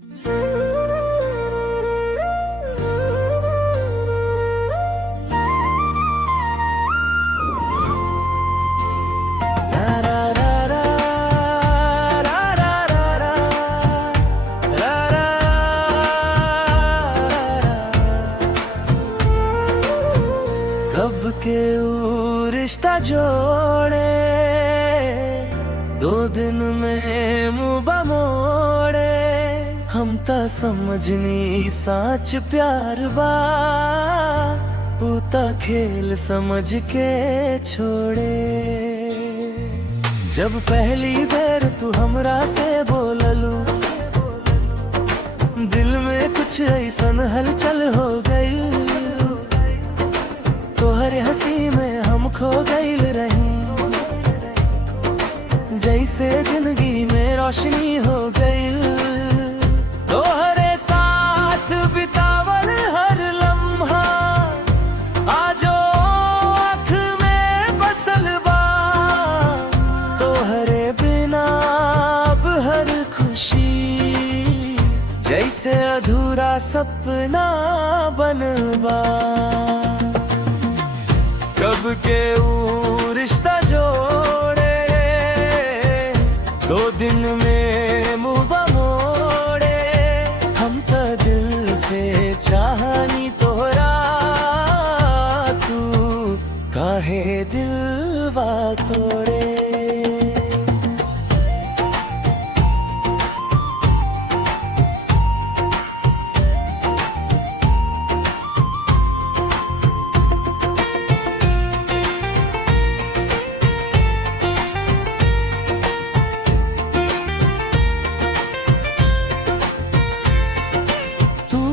कब के वो रिश्ता जोड़े, 2 दिन में मुँह मोड़े। हम ता समझनी साच प्यार बा, उता खेल समझ के छोड़े। जब पहली बेर तू हमरा से बोललू, दिल में कुछ ऐसन हलचल हो गई। तोहरे हंसी में हम खो गईल रही, जैसे जिंदगी में रोशनी हो गईल। तोहरे साथ बितावल हर लम्हा आजो आँख में बसल बा। तोहरे बिना अब हर खुशी जैसे अधूरा सपना बनबा। कब के वो रिश्ता जोड़े, 2 दिन में मुँह मोड़े। हम तो दिल से चाहनी तोहरा, तू काहे दिलवा तोड़े।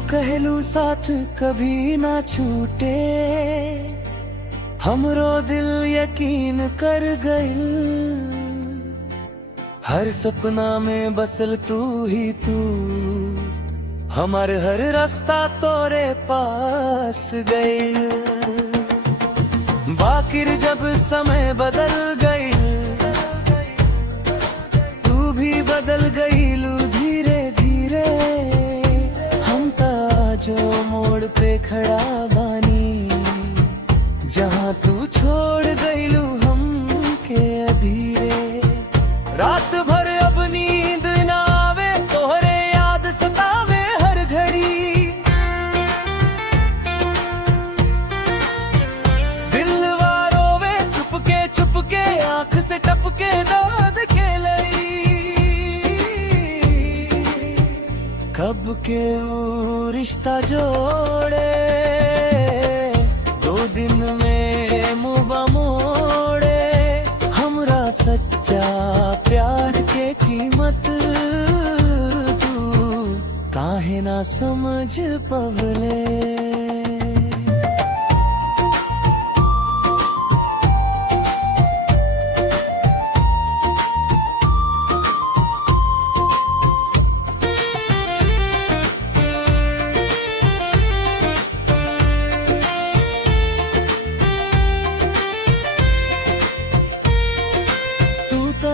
कहलू साथ कभी ना छूटे, हमरो दिल यकीन कर गइल। हर सपना में बसल तू ही तू, हमार हर रास्ता तोरे पास गइल। बाकिर जब समय बदल गइल, तू भी बदल गइलू धीरे धीरे। जो मोड़ पे खड़ा बानी, जहाँ तू छोड़ गईलू हमके अधीरे। रात भर अब नींद ना आवे, तोहरे याद सतावे हर घड़ी। दिलवा रोवे चुपके चुपके, आँख से टपके दर्द के लड़ी। कब के वो रिश्ता जोड़े, 2 दिन में मुँह मोड़े। हमरा सच्चा प्यार के कीमत तू काहे ना समझ पवले।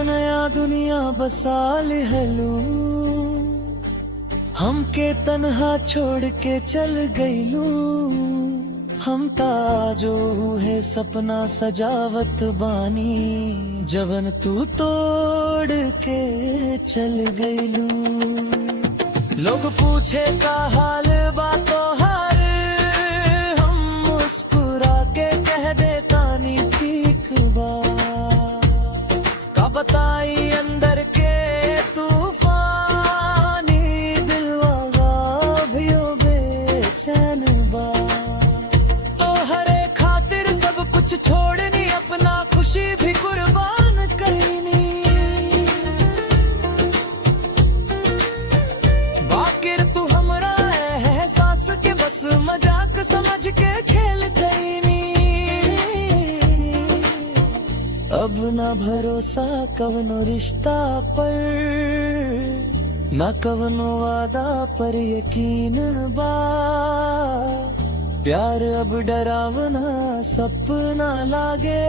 नया दुनिया बसा लिहलू, हमके तन्हा छोड़ के चल गईलू। हम ताजो है सपना सजावत बानी, जवन तू तोड़ के चल गईलू। लोग पूछे का हाल बातों हर, हम मुस्कुरा के कह देता नी ठीक बा। बताई अंदर के तूफानी, दिलवा भी बेचैन बा। तो हरे खातिर सब कुछ छोड़नी, अपना खुशी भी कुर्बान करनी। बाकिर तू हमरा एहसास के बस मजाक समझ के खेल गईनी। अब ना भरोसा कवनो रिश्ता पर, ना कवनो वादा पर यकीन बा। प्यार अब डरावना सपना लागे,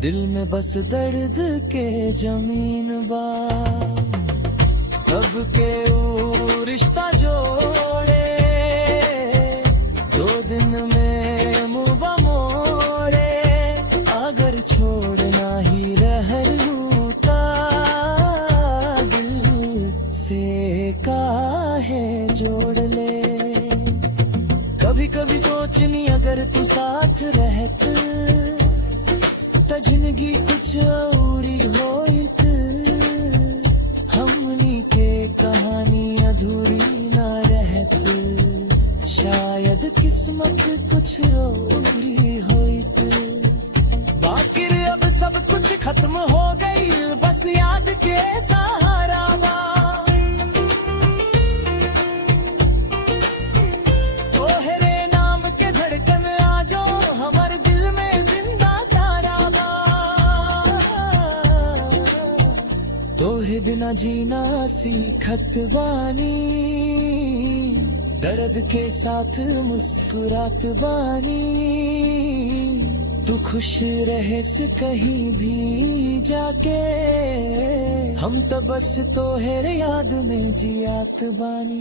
दिल में बस दर्द के जमीन बा। अब के साथ रहत त जिंदगी कुछ औरी होइत, हमनी के कहानी अधूरी ना रहत, शायद किस्मत कुछ औरी होइत। बाकी अब सब कुछ खत्म हो गई, बस याद के सहारा बा। तोहरे नाम के धड़कन आजो हमार दिल में जिंदा तारा बा। तोहे बिना जीना सीखत बानी, दर्द के साथ मुस्कुरात बानी। तू खुश रहे से कहीं भी जाके, हम तो बस तोहरे याद में जियात बानी।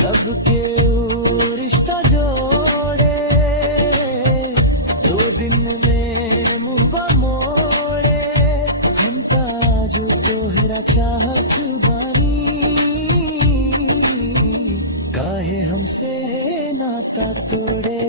कब के वो रिश्ता जोड़े, 2 दिन में मुंह मोड़े, हम ताजो तोहरा चाहत बानी। काहे हमसे नाता तोड़े।